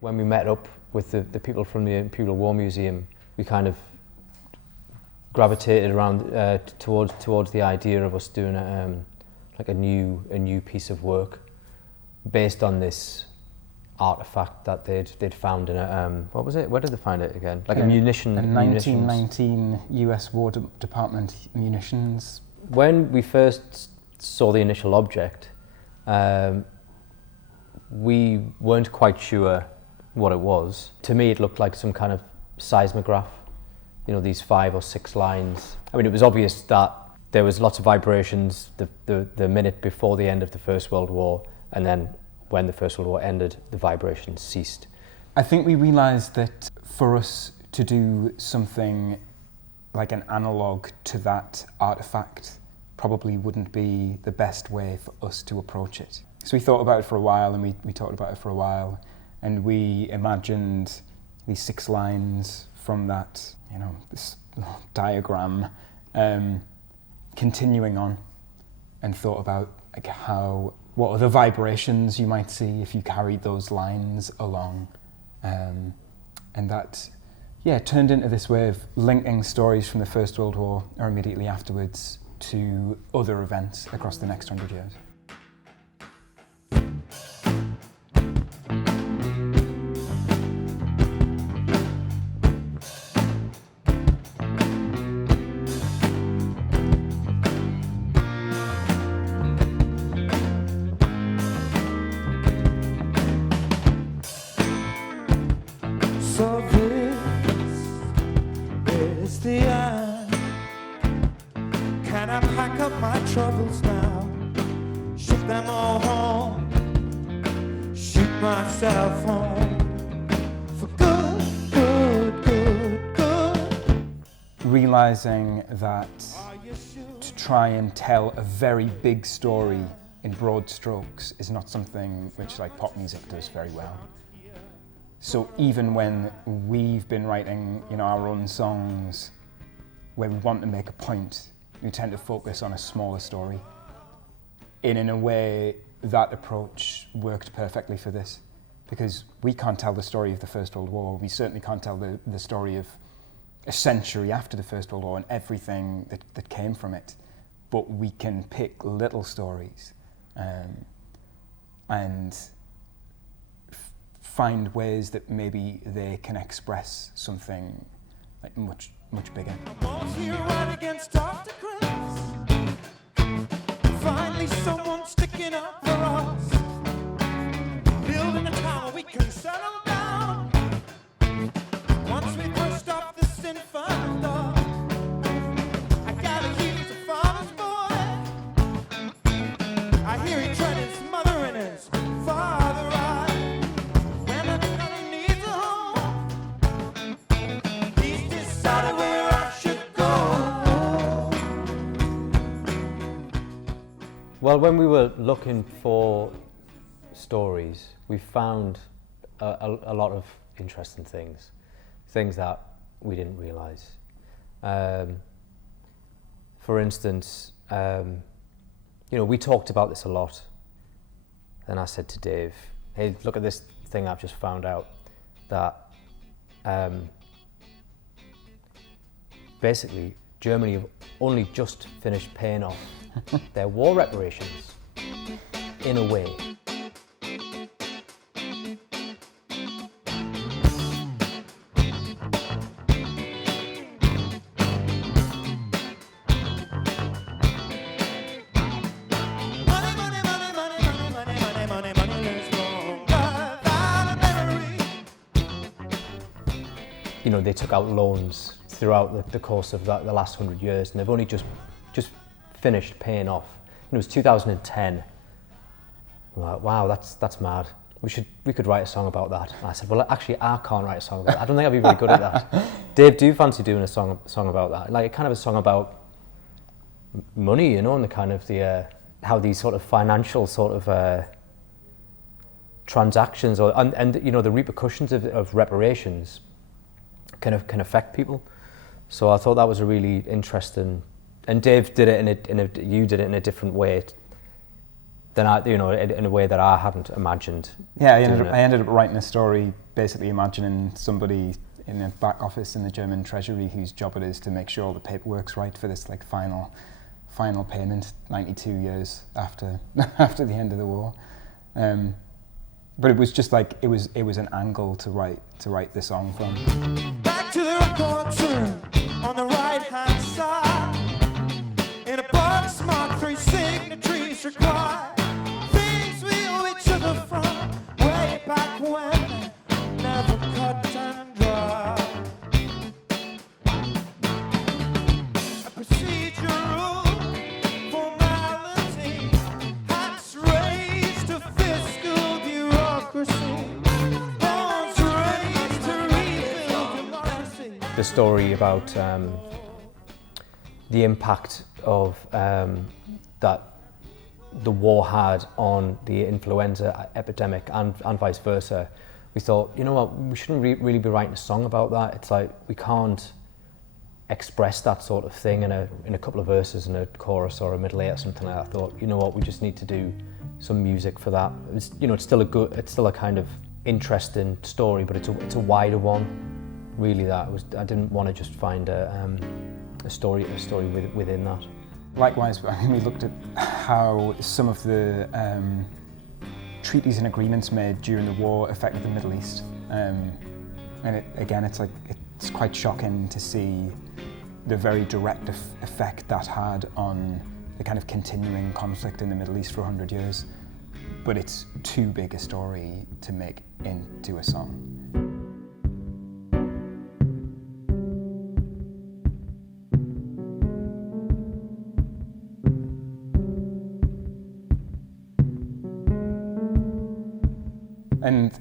When we met up with the people from the Imperial War Museum, we kind of gravitated around towards the idea of us doing a new piece of work based on this artifact that they'd found in a what was it? Where did they find it again? Like a 1919 U.S. War Department munitions. When we first saw the initial object, we weren't quite sure what it was. To me, it looked like some kind of seismograph. You know, these 5 or 6 lines. I mean, it was obvious that there was lots of vibrations the minute before the end of the First World War, and then when the First World War ended, the vibrations ceased. I think we realised that for us to do something like an analogue to that artefact probably wouldn't be the best way for us to approach it. So we thought about it for a while, and we talked about it for a while, and we imagined these 6 lines from that, you know, this diagram, continuing on, and thought about like what are the vibrations you might see if you carried those lines along, and that, turned into this way of linking stories from the First World War or immediately afterwards to other events across the next 100 years. So this is the end. Can I pack up my troubles now? Ship them all home. Shoot myself home. For good. Realising that to try and tell a very big story in broad strokes is not something which like pop music does very well. So even when we've been writing, you know, our own songs where we want to make a point, we tend to focus on a smaller story. And in a way, that approach worked perfectly for this, because we can't tell the story of the First World War. We certainly can't tell the story of a century after the First World War and everything that came from it. But we can pick little stories and find ways that maybe they can express something like much bigger. I'm here right against Dr. Chris. Finally someone sticking up for us. Building a town where we can settle down. Once we pushed off this infernal door. I got accused of father's boy. I hear he tried his mother and his father right. Well, when we were looking for stories, we found a lot of interesting things that we didn't realise. For instance, you know, we talked about this a lot, and I said to Dave, hey, look at this thing I've just found out, that basically Germany have only just finished paying off their war reparations, in a way. You know, they took out loans throughout the course of the last 100 years, and they've only just finished paying off. And it was 2010. I'm like, wow, that's mad. We could write a song about that. And I said, well, actually, I can't write a song about that. I don't think I'd be very good at that. Dave, do you fancy doing a song about that? Like, kind of a song about money, you know, and the kind of how these sort of financial sort of transactions and you know, the repercussions of reparations can affect people. So I thought that was a really interesting. And Dave did it you did it in a different way than I, in a way that I hadn't imagined. Yeah, I ended up writing a story basically imagining somebody in a back office in the German Treasury whose job it is to make sure all the paperwork's right for this like final payment 92 years after after the end of the war. But it was just like it was an angle to write the song from. Back to the records room on the right hand side. In a box marked 3 signatories required. Things we owe each other from way back when, never cut and dry. A procedural formality, hats raised to fiscal bureaucracy, bones raised to rebuild democracy. The story about the impact of that the war had on the influenza epidemic and vice versa. We thought, you know what, we shouldn't really be writing a song about that. It's like we can't express that sort of thing in a couple of verses and a chorus or a middle eight or something like that. I thought, you know what, we just need to do some music for that. It's, it's still a kind of interesting story, but it's a wider one. Really, I didn't want to just find a story within that. Likewise, I mean, we looked at how some of the treaties and agreements made during the war affected the Middle East, and it's quite shocking to see the very direct effect that had on the kind of continuing conflict in the Middle East for 100 years. But it's too big a story to make into a song. And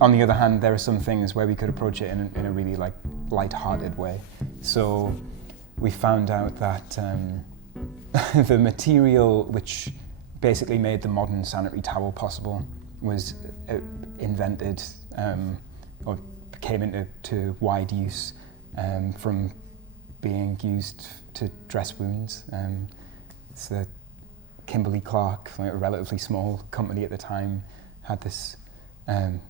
on the other hand, there are some things where we could approach it in a really like light-hearted way. So we found out that the material which basically made the modern sanitary towel possible was invented or came into wide use from being used to dress wounds. It's the Kimberly-Clark, like a relatively small company at the time, had this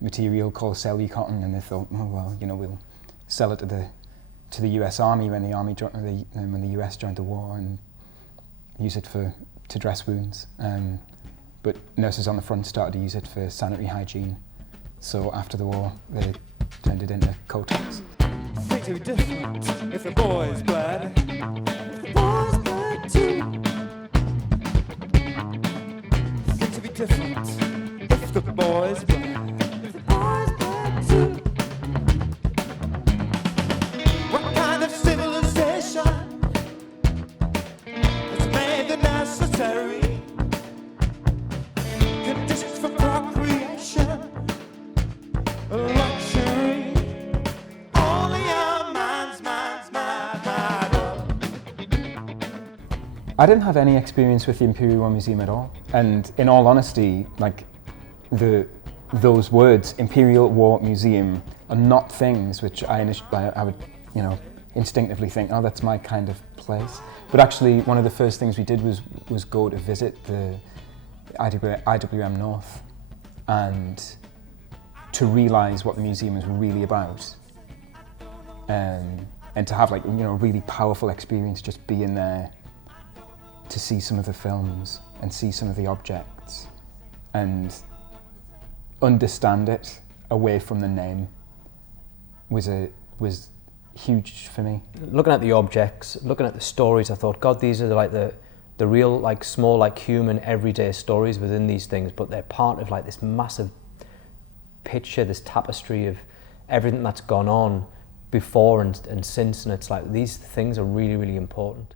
material called Cellucotton, and they thought, oh well, we'll sell it to the U.S. Army when the U.S. joined the war, and use it to dress wounds. But nurses on the front started to use it for sanitary hygiene. So after the war, they turned it into Kotex. Things would be different if the boys bled. The boys bled too. Things would be different if the boys bled. What kind of civilization has made the necessary conditions for procreation a luxury? Only our minds matter. I didn't have any experience with the Imperial War Museum at all, and in all honesty, like those words, Imperial War Museum, are not things which I would, instinctively think, oh, that's my kind of place. But actually, one of the first things we did was go to visit the IWM North, and to realise what the museum is really about, and to have a really powerful experience just being there, to see some of the films and see some of the objects, and understand it away from the name was huge for me. Looking at the objects, looking at the stories, I thought, God, these are like the real small human everyday stories within these things, but they're part of this massive picture, this tapestry of everything that's gone on before and since, and it's like these things are really, really important.